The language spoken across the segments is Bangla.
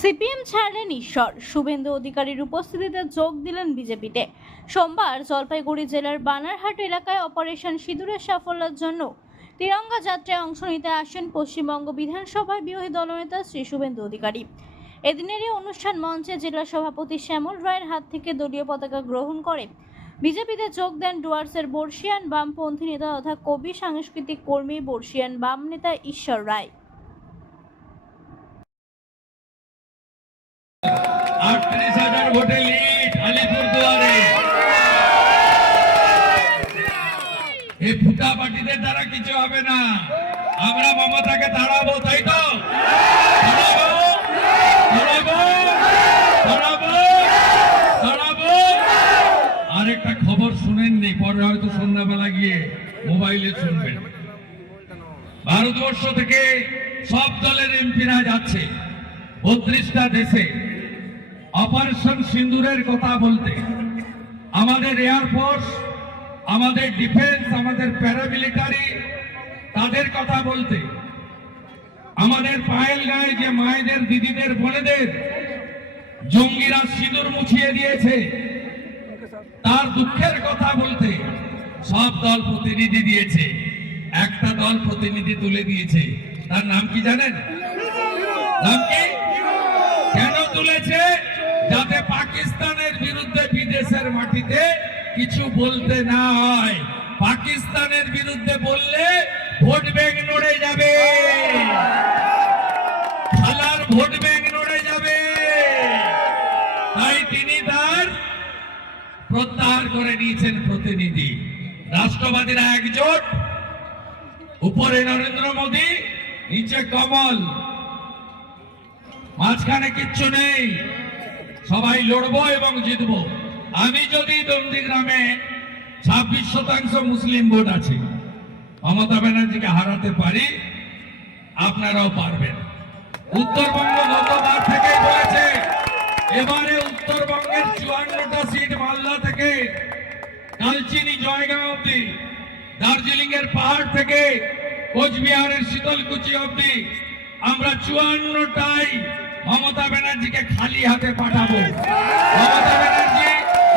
সিপিএম ছাড়লেন ঈশ্বর। শুভেন্দু অধিকারীর উপস্থিতিতে যোগ দিলেন বিজেপিতে। সোমবার জলপাইগুড়ি জেলার বানারহাট এলাকায় অপারেশন সিঁদুরের সাফল্যের জন্য তিরঙ্গা যাত্রায় অংশ নিতে আসেন পশ্চিমবঙ্গ বিধানসভায় বিরোধী দলনেতা শ্রী শুভেন্দু অধিকারী। এদিনের এই অনুষ্ঠান মঞ্চে জেলা সভাপতি শ্যামল রায়ের হাত থেকে দলীয় পতাকা গ্রহণ করে বিজেপিতে যোগ দেন ডুয়ার্সের বর্ষিয়ান বামপন্থী নেতা তথা কবি সাংস্কৃতিক কর্মী বর্ষিয়ান বাম নেতা ঈশ্বর রায়। আটত্রিশ হাজার ভোটে লিড আলিপুর এই ফুটা পার্টিদের দ্বারা কিছু হবে না। আমরা মমতাকে তাড়াবো তাই তো? আরেকটা খবর শুনেননি, পরে হয়তো সন্ধ্যাবেলা গিয়ে মোবাইলে শুনবেন। ভারতবর্ষ থেকে সব দলের এমপিরা যাচ্ছে। বত্রিশটা দেশে। অপারেশন সিন্দুরের কথা বলতে। আমাদের এয়ারফোর্স আমাদের ডিফেন্স, আমাদের প্যারামিলিটারি, তাদের কথা বলতে। আমাদের পায়েল গায়ে যে মায়েদের, দিদিদের, বোনেদের, জঙ্গিরা সিঁদুর মুছিয়ে দিয়েছে, তার দুঃখের কথা বলতে সব দল প্রতিনিধি দিয়েছে। একটা দল প্রতিনিধি তুলে দিয়েছে। তার নাম কি জানেন? নাম কি? কেন তুলেছে? বিদেশের মাটিতে কিছু বলতে না হয় পাকিস্তানের বিরুদ্ধে বললে ভোট ব্যাংক নড়ে যাবে। খেলার ভোট নড়ে যাবে। তাই তিনি তার প্রত্যাহার করে নিয়েছেন প্রতিনিধি। রাষ্ট্রবাদীরা একজোট। উপরে নরেন্দ্র মোদী, নিচে কমল। মাঝখানে কিচ্ছু নেই। সবাই লড়বো এবং জিতবো। আমি যদি দন্দিগ্রামে ছাব্বিশ শতাংশ মুসলিম ভোট আছে, মমতা ব্যানার্জিকে হারাতে পারি, আপনারাও পারবেন। উত্তরবঙ্গ গতবার থেকে বলেছে, এবারে উত্তরবঙ্গের চুয়ান্নটা সিট মালদা থেকে কালচিনি জয়গাঁও অব্দি দার্জিলিং এর পাহাড় থেকে কোচবিহারের শীতলকুচি অব্দি আমরা চুয়ান্নটাই মমতা ব্যানার্জিকে খালি হাতে পাঠাবো। মমতা ব্যানার্জি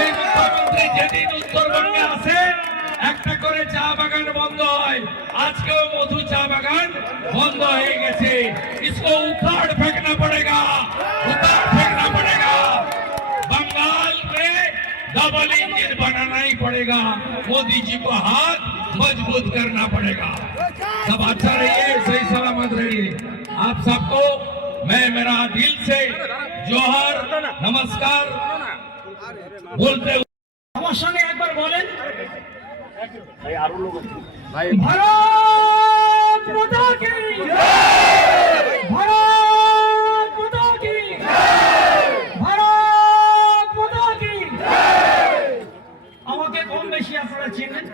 এই মুখ্যমন্ত্রী যেদিন উত্তরবঙ্গে আসে একটা করে চা বাগান বন্ধ হয় আজকেও মধু চা বাগান বন্ধ হয়ে গেছে इसको उखाड़ फेंकना पड़ेगा उखाड़ फेंकना पड़ेगा बंगाल में डबल इंजन बनाना ही पड़ेगा मोदी जी को हाथ मजबूत करना पड़ेगा सब अच्छा रहिए सही सलामत रहिए आप सबको मैं मेरा दिल से जोहर नमस्कार বলতে আমার সঙ্গে একবার বলেন। ভারত আমাকে কম বেশি আপনারা চেনেন।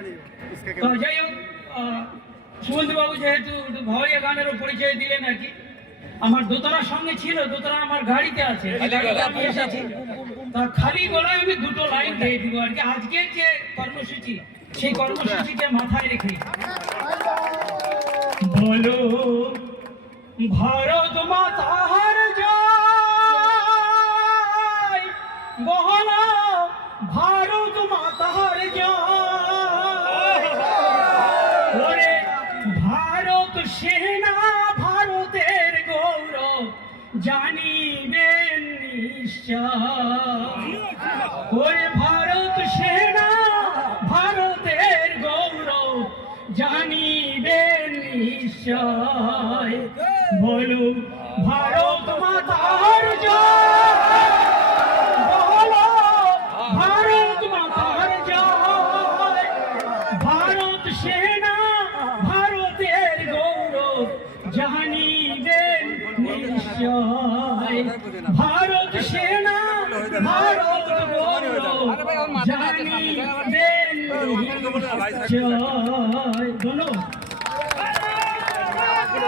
তো যাই হোক সুমন্তবাবু যেহেতু ভাওয়াইয়া গানেরও পরিচয় দিলেন আর কি আমার দোতলার সঙ্গে ছিল দোতলা আমার গাড়িতে আছে। তা খালি গলায় আমি দুটো লাইন দিয়ে দিব আর কি। আজকের যে কর্মসূচি, সেই কর্মসূচিকে মাথায় রেখে। বলো, ভারত মাতার জয়। বহলা ভারত মাতার জয়। ভারত সেনা নিশ্চয় বলু ভারত মাতার জয়। বলো ভারত মাতার জয়। ভারত সেনা ভারতের গৌরব জানিবেন নিশ্চয়। ভারত সেনা ভারত গৌরব জয় ধন্যবাদ। কিলো